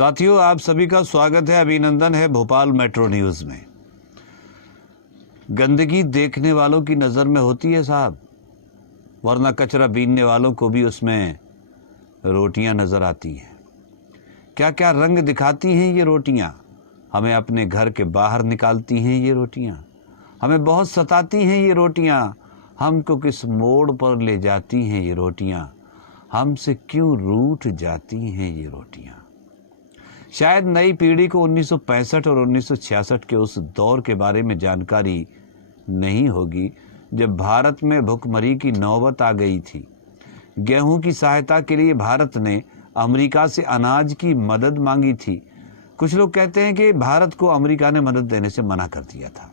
साथियों, आप सभी का स्वागत है, अभिनंदन है भोपाल मेट्रो न्यूज में। गंदगी देखने वालों की नज़र में होती है साहब, वरना कचरा बीनने वालों को भी उसमें रोटियां नज़र आती हैं। क्या क्या रंग दिखाती हैं ये रोटियां, हमें अपने घर के बाहर निकालती हैं ये रोटियां, हमें बहुत सताती हैं ये रोटियां, हमको किस मोड़ पर ले जाती हैं ये रोटियां, हमसे क्यों रूठ जाती हैं ये रोटियां। शायद नई पीढ़ी को 1965 और 1966 के उस दौर के बारे में जानकारी नहीं होगी जब भारत में भुखमरी की नौबत आ गई थी। गेहूं की सहायता के लिए भारत ने अमेरिका से अनाज की मदद मांगी थी। कुछ लोग कहते हैं कि भारत को अमेरिका ने मदद देने से मना कर दिया था,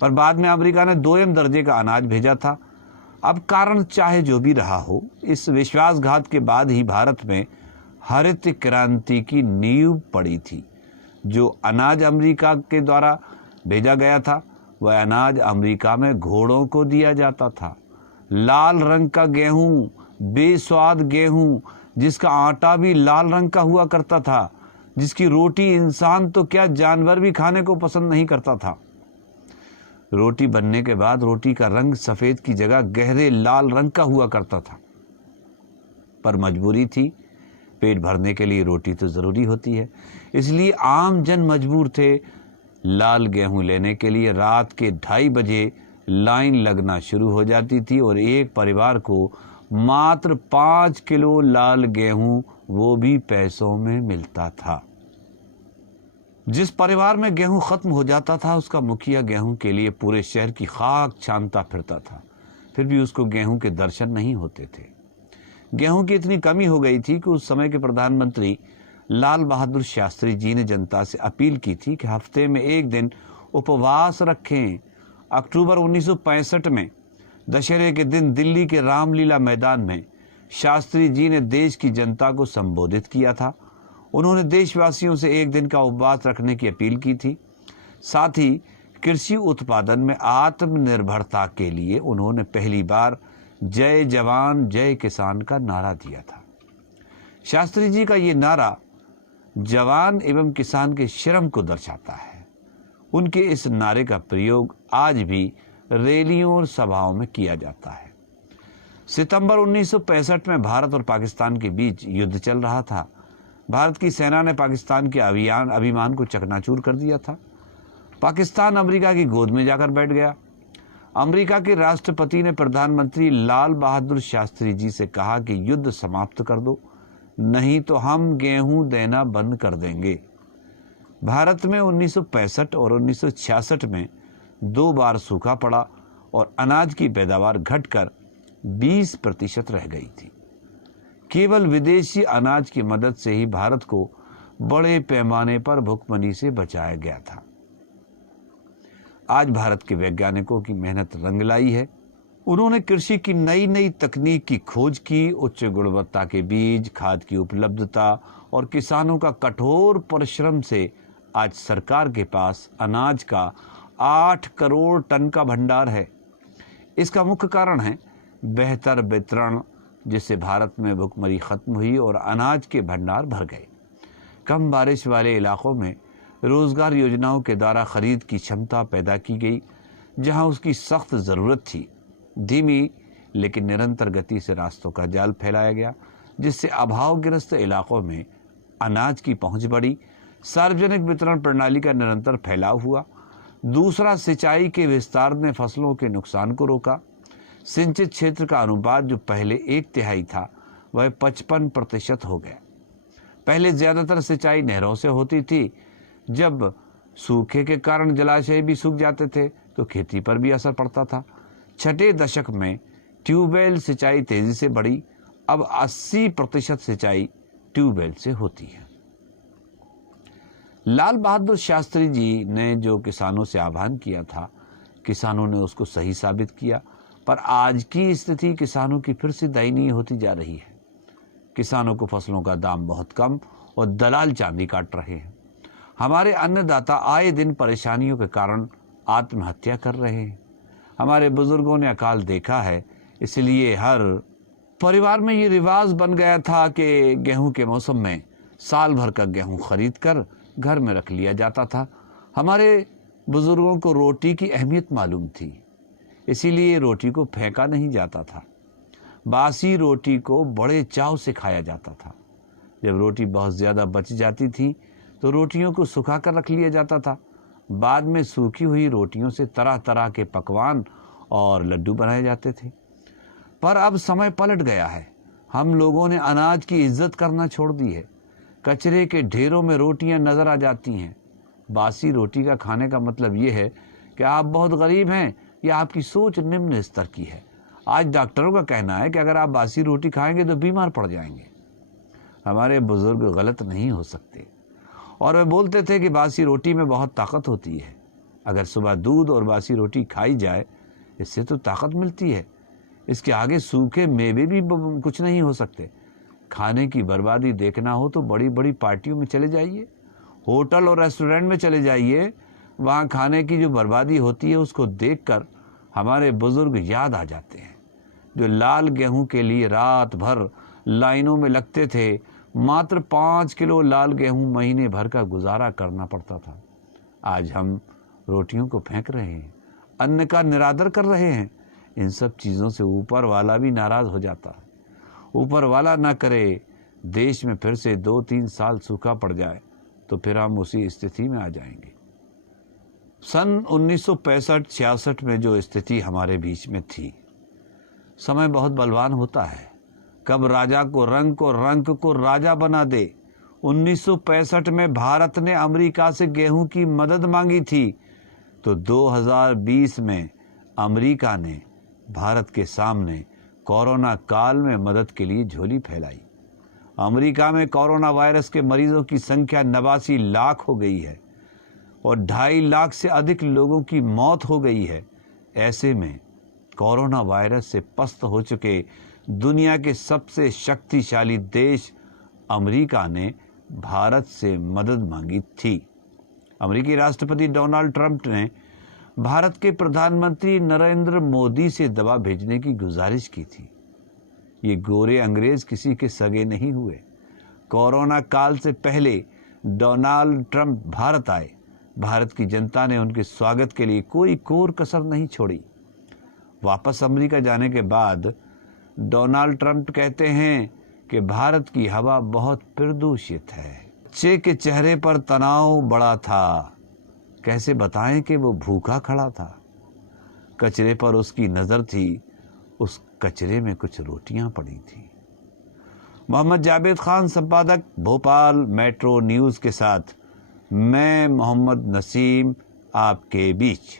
पर बाद में अमेरिका ने 2M दर्जे का अनाज भेजा था। अब कारण चाहे जो भी रहा हो, इस विश्वासघात के बाद ही भारत में हरित क्रांति की नींव पड़ी थी। जो अनाज अमेरिका के द्वारा भेजा गया था वह अनाज अमेरिका में घोड़ों को दिया जाता था। लाल रंग का गेहूं, बेस्वाद गेहूं, जिसका आटा भी लाल रंग का हुआ करता था, जिसकी रोटी इंसान तो क्या जानवर भी खाने को पसंद नहीं करता था। रोटी बनने के बाद रोटी का रंग सफेद की जगह गहरे लाल रंग का हुआ करता था, पर मजबूरी थी, पेट भरने के लिए रोटी तो जरूरी होती है, इसलिए आम जन मजबूर थे। लाल गेहूं लेने के लिए रात के 2:30 बजे लाइन लगना शुरू हो जाती थी और एक परिवार को मात्र 5 किलो लाल गेहूं, वो भी पैसों में मिलता था। जिस परिवार में गेहूं खत्म हो जाता था उसका मुखिया गेहूं के लिए पूरे शहर की खाक छानता फिरता था, फिर भी उसको गेहूं के दर्शन नहीं होते थे। गेहूं की इतनी कमी हो गई थी कि उस समय के प्रधानमंत्री लाल बहादुर शास्त्री जी ने जनता से अपील की थी कि हफ्ते में एक दिन उपवास रखें। अक्टूबर 1965 में दशहरे के दिन दिल्ली के रामलीला मैदान में शास्त्री जी ने देश की जनता को संबोधित किया था। उन्होंने देशवासियों से एक दिन का उपवास रखने की अपील की थी। साथ ही कृषि उत्पादन में आत्मनिर्भरता के लिए उन्होंने पहली बार जय जवान जय किसान का नारा दिया था। शास्त्री जी का ये नारा जवान एवं किसान के श्रम को दर्शाता है। उनके इस नारे का प्रयोग आज भी रैलियों और सभाओं में किया जाता है। सितंबर 1965 में भारत और पाकिस्तान के बीच युद्ध चल रहा था। भारत की सेना ने पाकिस्तान के अभिमान को चकनाचूर कर दिया था। पाकिस्तान अमेरिका की गोद में जाकर बैठ गया। अमेरिका के राष्ट्रपति ने प्रधानमंत्री लाल बहादुर शास्त्री जी से कहा कि युद्ध समाप्त कर दो, नहीं तो हम गेहूं देना बंद कर देंगे। भारत में 1965 और 1966 में 2 बार सूखा पड़ा और अनाज की पैदावार घटकर 20% रह गई थी। केवल विदेशी अनाज की मदद से ही भारत को बड़े पैमाने पर भुखमरी से बचाया गया था। आज भारत के वैज्ञानिकों की मेहनत रंग लाई है। उन्होंने कृषि की नई नई तकनीक की खोज की, उच्च गुणवत्ता के बीज, खाद की उपलब्धता और किसानों का कठोर परिश्रम से आज सरकार के पास अनाज का 8 करोड़ टन का भंडार है। इसका मुख्य कारण है बेहतर वितरण, जिससे भारत में भुखमरी खत्म हुई और अनाज के भंडार भर गए। कम बारिश वाले इलाकों में रोजगार योजनाओं के द्वारा खरीद की क्षमता पैदा की गई, जहां उसकी सख्त जरूरत थी। धीमी लेकिन निरंतर गति से रास्तों का जाल फैलाया गया, जिससे अभावग्रस्त इलाकों में अनाज की पहुंच बढ़ी। सार्वजनिक वितरण प्रणाली का निरंतर फैलाव हुआ। दूसरा, सिंचाई के विस्तार ने फसलों के नुकसान को रोका। सिंचित क्षेत्र का अनुपात जो पहले 1/3 था वह 55% हो गया। पहले ज्यादातर सिंचाई नहरों से होती थी। जब सूखे के कारण जलाशय भी सूख जाते थे तो खेती पर भी असर पड़ता था। 6 दशक में ट्यूबवेल सिंचाई तेजी से बढ़ी। अब 80% सिंचाई ट्यूबवेल से होती है। लाल बहादुर शास्त्री जी ने जो किसानों से आह्वान किया था, किसानों ने उसको सही साबित किया, पर आज की स्थिति किसानों की फिर से दयनीय होती जा रही है। किसानों को फसलों का दाम बहुत कम और दलाल चांदी काट रहे हैं। हमारे अन्नदाता आए दिन परेशानियों के कारण आत्महत्या कर रहे हैं। हमारे बुजुर्गों ने अकाल देखा है, इसलिए हर परिवार में ये रिवाज बन गया था कि गेहूं के मौसम में साल भर का गेहूं खरीद कर घर में रख लिया जाता था। हमारे बुजुर्गों को रोटी की अहमियत मालूम थी, इसीलिए रोटी को फेंका नहीं जाता था। बासी रोटी को बड़े चाव से खाया जाता था। जब रोटी बहुत ज़्यादा बच जाती थी तो रोटियों को सुखा कर रख लिया जाता था। बाद में सूखी हुई रोटियों से तरह तरह के पकवान और लड्डू बनाए जाते थे। पर अब समय पलट गया है। हम लोगों ने अनाज की इज्जत करना छोड़ दी है। कचरे के ढेरों में रोटियां नजर आ जाती हैं। बासी रोटी का खाने का मतलब ये है कि आप बहुत गरीब हैं या आपकी सोच निम्न स्तर की है। आज डॉक्टरों का कहना है कि अगर आप बासी रोटी खाएंगे तो बीमार पड़ जाएंगे। हमारे बुजुर्ग गलत नहीं हो सकते और वे बोलते थे कि बासी रोटी में बहुत ताकत होती है। अगर सुबह दूध और बासी रोटी खाई जाए इससे तो ताकत मिलती है। इसके आगे सूखे मेवे भी कुछ नहीं हो सकते। खाने की बर्बादी देखना हो तो बड़ी बड़ी पार्टियों में चले जाइए, होटल और रेस्टोरेंट में चले जाइए। वहाँ खाने की जो बर्बादी होती है उसको देखकर हमारे बुजुर्ग याद आ जाते हैं, जो लाल गेहूं के लिए रात भर लाइनों में लगते थे। मात्र 5 किलो लाल गेहूं महीने भर का गुजारा करना पड़ता था। आज हम रोटियों को फेंक रहे हैं, अन्न का निरादर कर रहे हैं। इन सब चीज़ों से ऊपर वाला भी नाराज हो जाता है। ऊपर वाला ना करे, देश में फिर से 2-3 साल सूखा पड़ जाए तो फिर हम उसी स्थिति में आ जाएंगे। सन 1965-66 में जो स्थिति हमारे बीच में थी, समय बहुत बलवान होता है। कब राजा को रंक को राजा बना दे। 1965 में भारत ने अमेरिका से गेहूं की मदद मांगी थी तो 2020 में अमेरिका ने भारत के सामने कोरोना काल में मदद के लिए झोली फैलाई। अमेरिका में कोरोना वायरस के मरीजों की संख्या 89 लाख हो गई है और 2.5 लाख से अधिक लोगों की मौत हो गई है। ऐसे में कोरोना वायरस से पस्त हो चुके दुनिया के सबसे शक्तिशाली देश अमेरिका ने भारत से मदद मांगी थी। अमेरिकी राष्ट्रपति डोनाल्ड ट्रंप ने भारत के प्रधानमंत्री नरेंद्र मोदी से दवा भेजने की गुजारिश की थी। ये गोरे अंग्रेज किसी के सगे नहीं हुए। कोरोना काल से पहले डोनाल्ड ट्रंप भारत आए। भारत की जनता ने उनके स्वागत के लिए कोई कोर कसर नहीं छोड़ी। वापस अमेरिका जाने के बाद डोनाल्ड ट्रंप कहते हैं कि भारत की हवा बहुत प्रदूषित है। बच्चे के चेहरे पर तनाव बड़ा था। कैसे बताएं कि वो भूखा खड़ा था। कचरे पर उसकी नजर थी, उस कचरे में कुछ रोटियां पड़ी थी। मोहम्मद जावेद खान, संपादक, भोपाल मेट्रो न्यूज़ के साथ मैं मोहम्मद नसीम आपके बीच।